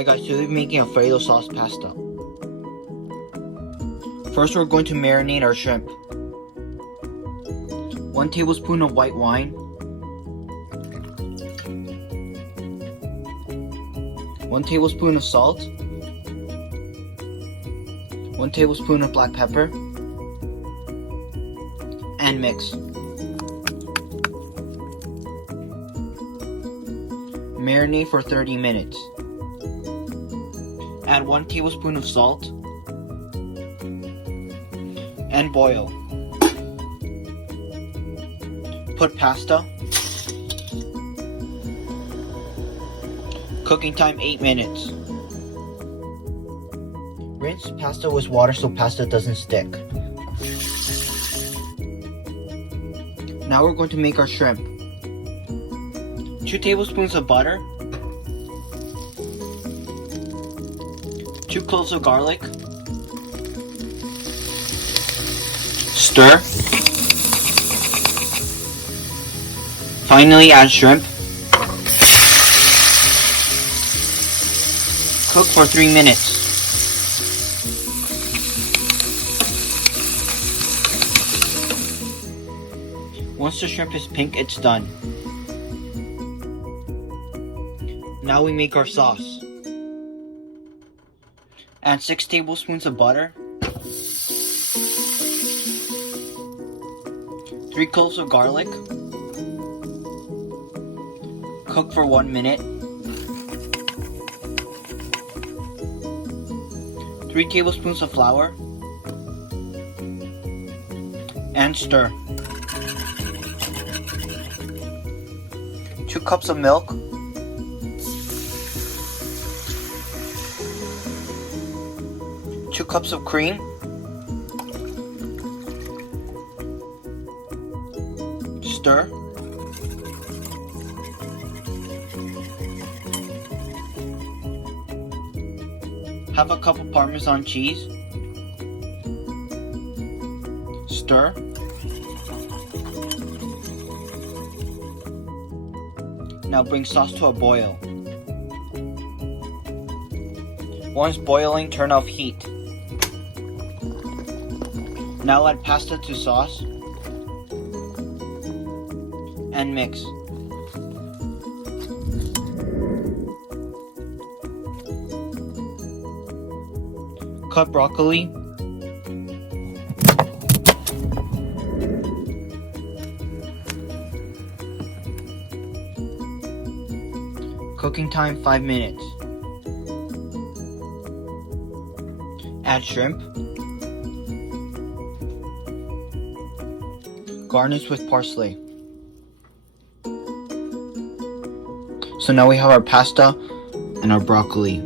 Hi guys, today we're making Alfredo sauce pasta. First we're going to marinate our shrimp. 1 tablespoon of white wine. 1 tablespoon of salt. 1 tablespoon of black pepper. And mix. Marinate for 30 minutes. Add 1 tablespoon of salt and boil. Put pasta. Cooking time 8 minutes. Rinse pasta with water so pasta doesn't stick. Now we're going to make our shrimp. 2 tablespoons of butter. 2 cloves of garlic. Stir. Finally add shrimp. Cook for 3 minutes. Once the shrimp is pink, it's done. Now we make our sauce. Add 6 tablespoons of butter, 3 cloves of garlic, cook for 1 minute, 3 tablespoons of flour, and stir. 2 cups of milk, 2 cups of cream, stir, half a cup of Parmesan cheese, stir, now bring sauce to a boil. Once boiling, turn off heat. Now add pasta to sauce and mix. Cut broccoli. Cooking time 5 minutes. Add shrimp. Garnish with parsley. So now we have our pasta and our broccoli.